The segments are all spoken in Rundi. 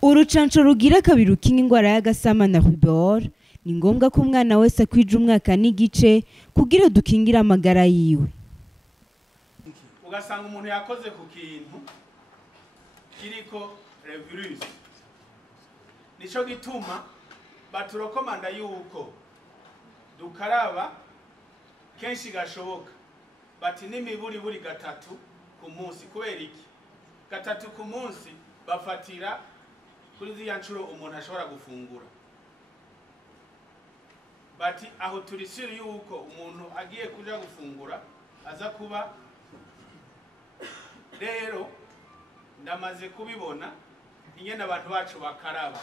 Urucanco rugira kabiri rukinga ingwara y'agasama na rubor ni ngombwa ko umwana wese akwije umwaka n'igice kugira dukingire amagara yiwe. Ugasanga umuntu yakoze ku kintu kiriko virus, nico gituma baturokomanda yuko dukaraba kenshi gashoboka, bati n'imiburi buri gatatu ku munsi. Kubera iki? Gatatu ku munsi bafatira kuri ziriya ncuro umuntu ashobora gufungura. Bati aho turisiri yuko umuntu agiye kuja gufungura aza kuba. Rero ndamaze kubibona ingene abantu bacu bakaraba.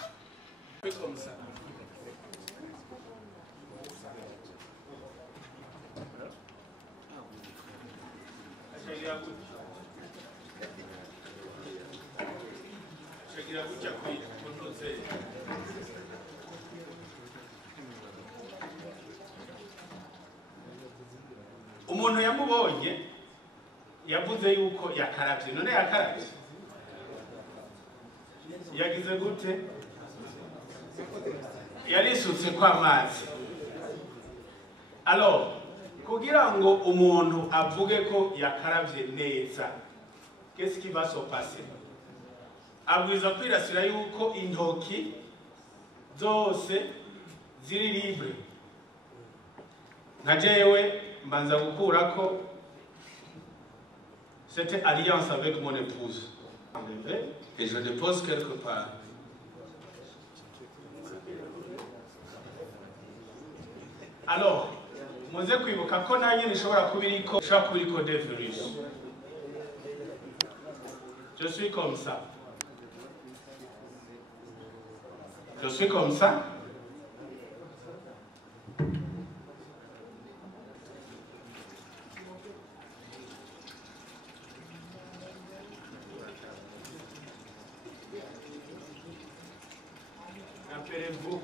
Umuntu yamubonye yavuze yuko yakaravye. None yakaravye yagize gute? Yarisutse kwa amazi. Alors kugira ngo umuntu avuge ko yakaravye neza, qu'est-ce qui va se passer? Abwiza kwirasira yuko intoki zose ziri libre. Najewe mbanza gukurako cette alliance avec mon épouse et je dépose quelque part. Alors muze kwibuka ko nanye nishobora kubiriko des virus. Je suis comme ça. Je suis comme ça. Appelez-vous.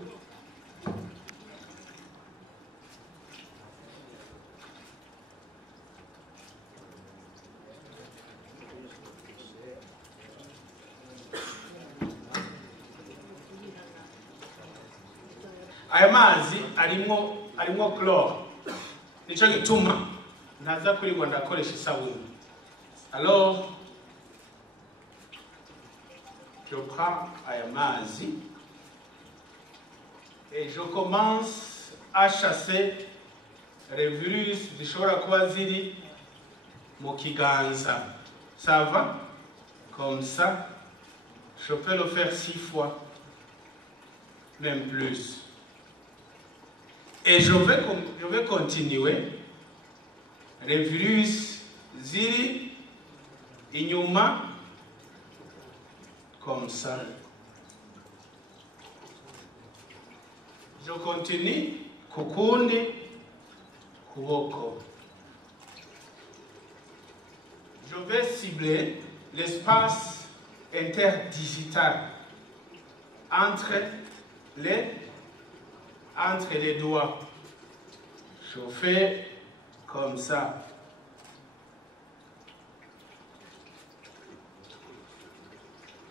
Aya mazi arimwo chlore, nico gituma ntaza kurigwa ndakoresha isabuni. Alors je prends aya mazi et je commence à chasser les virus zishobora kuba ziri mu kiganza. Ça va? Comme ça, je peux le faire 6 fois, même plus. Et je vais continuer. Les virus ziri inyuma comme ça. Je continue kukundi kuboko. Je vais cibler l'espace interdigital entre les doigts. Je fais comme ça.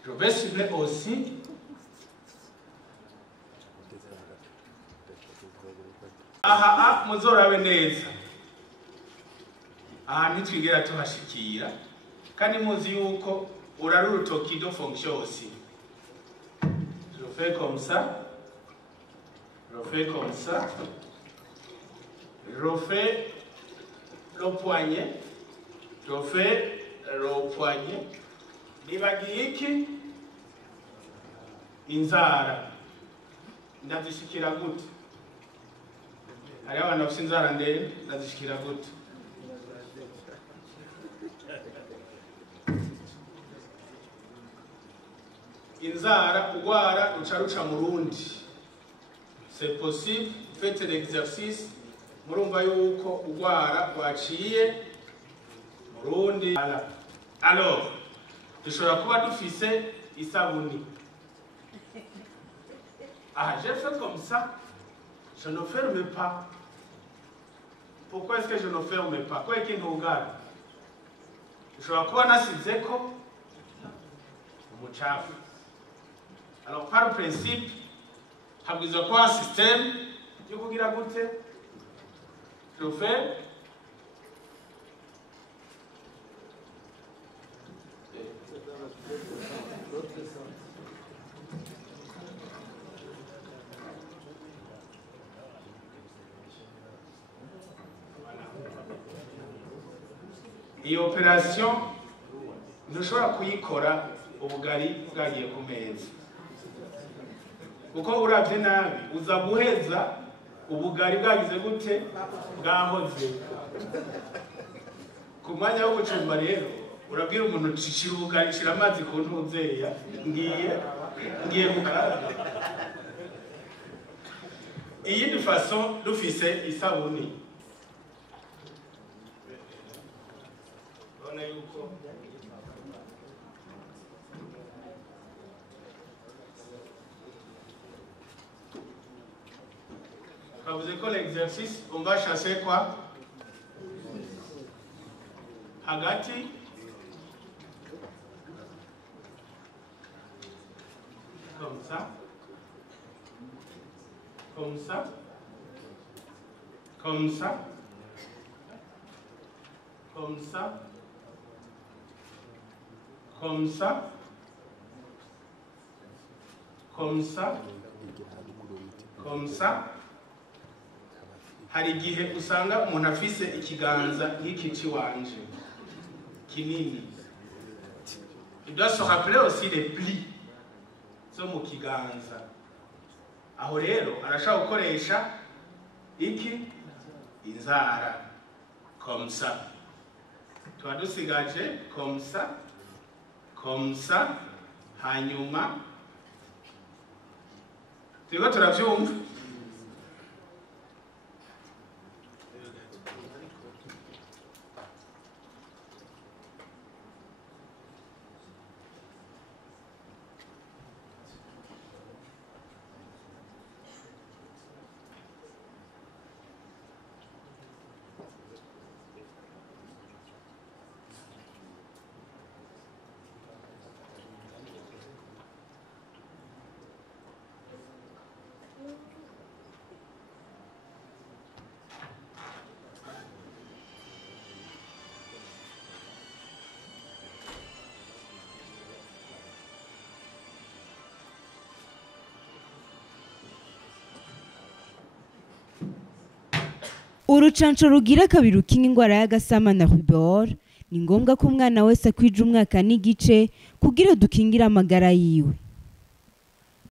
Je vais cibler aussi aha muzorabe neza. Aha ntitwigera tuhashikira kandi muzi yuko urari urutoki do fonction aussi. Je fais comme ça. Je fais comme ça. Je fais le poignet. Je fais le poignet. Nibagiye iki? Inzara. Ndazishikira gute? Hariho abantu bafite inzara ndende, ndazishikira gute? Inzara ugwara ruca mu rundi. C'est possible, faites l'exercice. Murumva yuko ugwara rwaciye mu rundi. Alors, dushobora kuba dufise isabuni. Ah, j'ai fait comme ça. Je ne ferme pas. Pourquoi est-ce que je ne ferme pas? Quoi est-ce que nous regarde? Je vais prendre un umucafu. Alors par principe habwirizwa kuba système yo kugira gute chauffeur iyi operation ntushobora kuyikora ubugari bwagiye ku meza kuko uravye nabi uza guheza ubugari bwagize gute bwahoze ku mwanya wo gucumba rero urabwira umuntu cicira ubugari cira amazi ku ntuzeya ngiye gukara iyindi façon dufise isabuni ona yuko vous écoutez l'exercice, on va chasser quoi? Hagati. Comme ça. Comme ça. Comme ça. Comme ça. Comme ça. Comme ça. Comme ça. Hari igihe usanga umuntu afise ikiganza nk'iki ciwanje kinini. Il doit se rappeler aussi les plis zo mu kiganza. Aho rero arashaka gukoresha iki inzara comme ça. Tuba dusigaje comme ça, hanyuma turiko turavyumva. Urucanco rugira kabiri rukinga ingwara y'agasama na rubor ni ngombwa ko umwana wese akwije umwaka n'igice kugira dukingire amagara yiwe.